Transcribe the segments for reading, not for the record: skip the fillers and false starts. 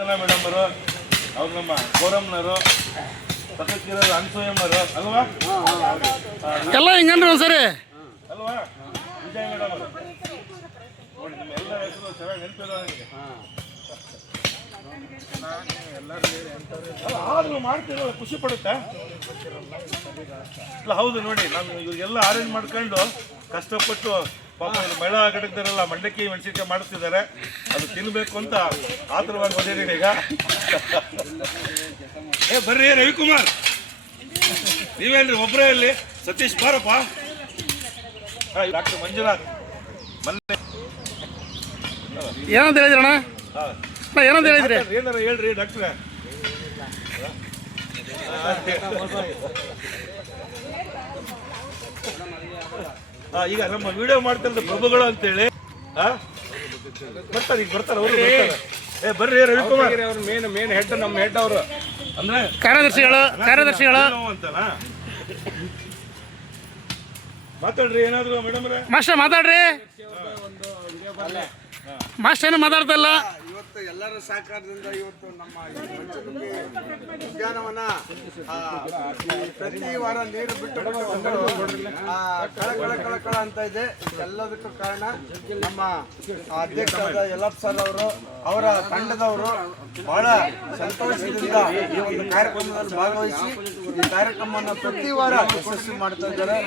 ರತ್ನ madam ಅವರು, ಅವ್ರು ನಮ್ಮ ಗೌರಮ್ನವರು, ಸದಸ್ಯರು ಅನ್ಸೂಯಮ್ಮರು ಅಲ್ವಾ? ಎಲ್ಲ ಹಿಂಗನ್ರಿ ಒಂದ್ಸರಿ ಅಲ್ವಾ? ವಿಜಯ್ ಮೇಡಮ್ ಅವರು ನೋಡಿ, ನಿಮ್ಮ ಎಲ್ಲ ಹೆಸರು ಚೆನ್ನಾಗಿ ನೆನಪಿಲ್ಲ ನನಗೆ. ಆದ್ರೂ ಮಾಡ್ತಿರೋ ಖುಷಿ ಪಡುತ್ತಾ? ಹೌದು ನೋಡಿ, ನಾನು ಇವ್ರಿಗೆಲ್ಲ ಅರೇಂಜ್ ಮಾಡ್ಕೊಂಡು ಕಷ್ಟಪಟ್ಟು ಪಾಪ ಮಹಿಳಾ ಘಟಕದವರೆಲ್ಲ ಮಂಡಕ್ಕಿ ಮೆಣಸಿನ್ಕಾಯಿ ಮಾಡ್ತಿದ್ದಾರೆ. ಅದು ತಿನ್ಬೇಕು ಅಂತ ಆತುರವಾಗಿ ಬಂದಿದ್ದೀನಿ ಈಗ. ಬರ್ರಿ ರವಿಕುಮಾರ್, ನೀವೇನ್ರಿ ಒಬ್ಬರೇ ಇಲ್ಲಿ? ಸತೀಶ್ ಬಾರಪ್ಪ. ಡಾಕ್ಟರ್ ಮಂಜುನಾಥ್ ಮೊನ್ನೆ ಏನಂತ ಹೇಳಿದ್ರಣ್ಣ? ಏನಂತ ಹೇಳಿದ್ರಿ? ಏನಾರ ಹೇಳ್ರಿ ಡಾಕ್ಟ್ರೆ. ಈಗ ನಮ್ಮ ವಿಡಿಯೋ ಮಾಡ್ತಾರೆ ಪ್ರಭುಗಳು ಅಂತೇಳಿ ಬರ್ತಾರೆ, ಈಗ ಬರ್ತಾರೆ ಅವರು. ಬರ್ರಿ ರವಿಕುಮಾರ್ ಅವ್ರು ಮೇನ್ ಹೆಡ್, ನಮ್ಮ ಹೆಡ್ ಅವರು ಅಂದ್ರೆ ಕಾರ್ಯದರ್ಶಿಗಳು ಅಂತನಾ? ಮಾತಾಡ್ರಿ ಏನಾದ್ರು ಮೇಡಮ್ ಮಾಸ್ಟರ್ ಮಾತಾಡ್ರಿ. ಮಾಸ್ಟರ್ ಏನು ಮಾತಾಡ್ತಲ್ಲ. ಇವತ್ತು ಎಲ್ಲರ ಸಹಕಾರದಿಂದ ಇವತ್ತು ನಮ್ಮ ಉದ್ಯಾನವನ ಪ್ರತಿ ವಾರ ನೀರು ಬಿಟ್ಟು ಕಳ ಅಂತ ಇದೆ. ಎಲ್ಲದಕ್ಕೂ ಕಾರಣ ನಮ್ಮ ಅಧ್ಯಕ್ಷರಾದ ಯಲ್ಲಪ್ಪ ಸರ್ ಅವರು, ಅವರ ತಂಡದವರು ಬಹಳ ಸಂತೋಷದಿಂದ ಈ ಒಂದು ಕಾರ್ಯಕ್ರಮದಲ್ಲಿ ಭಾಗವಹಿಸಿ ಈ ಕಾರ್ಯಕ್ರಮವನ್ನು ಪ್ರತಿ ವಾರ ಯಶಸ್ವಿ ಮಾಡ್ತಾ ಇದ್ದಾರೆ.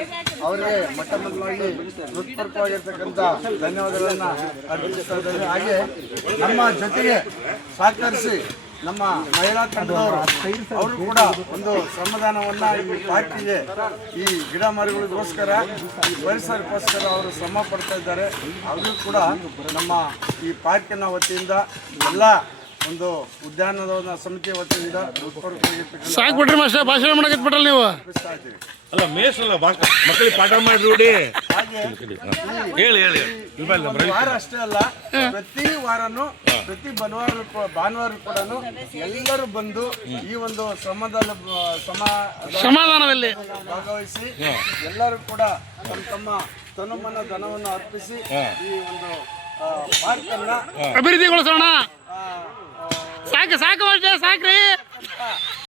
ಅವರಿಗೆ ಮೊಟ್ಟ ಮೊದಲಾಗಿ ಹೃತ್ಪೂರ್ವಕವಾಗಿರ್ತಕ್ಕಂಥ ಧನ್ಯವಾದಗಳನ್ನು ಅರ್ಪಿಸ್ತಾ ಇದ್ದಾರೆ. ಹಾಗೆ ನಮ್ಮ ಜೊತೆಗೆ ಸಹಕರಿಸಿ ನಮ್ಮ ಮಹಿಳಾ ತಂಡದವರು ಅವರು ಕೂಡ ಒಂದು ಶ್ರಮದಾನವನ್ನು ಈ ಪಾರ್ಕಿಗೆ, ಈ ಗಿಡ ಮರಗಳಿಗೋಸ್ಕರ, ಈ ಪರಿಸರಕ್ಕೋಸ್ಕರ ಅವರು ಶ್ರಮ ಪಡ್ತಾ ಇದ್ದಾರೆ. ಅವರು ಕೂಡ ನಮ್ಮ ಈ ಪಾರ್ಕಿನ ವತಿಯಿಂದ ಎಲ್ಲ ಒಂದು ಉದ್ಯಾನವನ ಸಮಿತಿಯ ವತಿಯಿಂದ ಸಾಕ್ಬಿಟ್ರಿ ಮಾಸ್ಟರ್, ಭಾಷಣ ಮಾಡಕತ್ಬಿಟ್ರಲ್ಲ ನೀವು. ಅಲ್ಲ ಮೇಸಲ್ಲ ಮಕ್ಕಳಿಗೆ ಪಾಠ ಮಾಡಿ ರೂಢಿ. ಹೇಳಿ ಹೇಳಿ. ವಾರ ಅಷ್ಟೇ ಅಲ್ಲ, ಪ್ರತಿ ವಾರನು ಪ್ರತಿ ಭಾನುವಾರ ಕೂಡ ಎಲ್ಲರೂ ಬಂದು ಈ ಒಂದು ಸಮಾಧಾನದಲ್ಲಿ ಭಾಗವಹಿಸಿ ಎಲ್ಲರೂ ಕೂಡ ತಮ್ಮ ತನುಮನ ಧನವನ್ನು ಅರ್ಪಿಸಿ ಈ ಒಂದು ಪಾರ್ಕ್ ಅನ್ನ ಅಭಿವೃದ್ಧಿಗೊಳಿಸೋಣ. ಸಾಕು ಸಾಕು ಅಷ್ಟೇ, ಸಾಕ್ರಿ.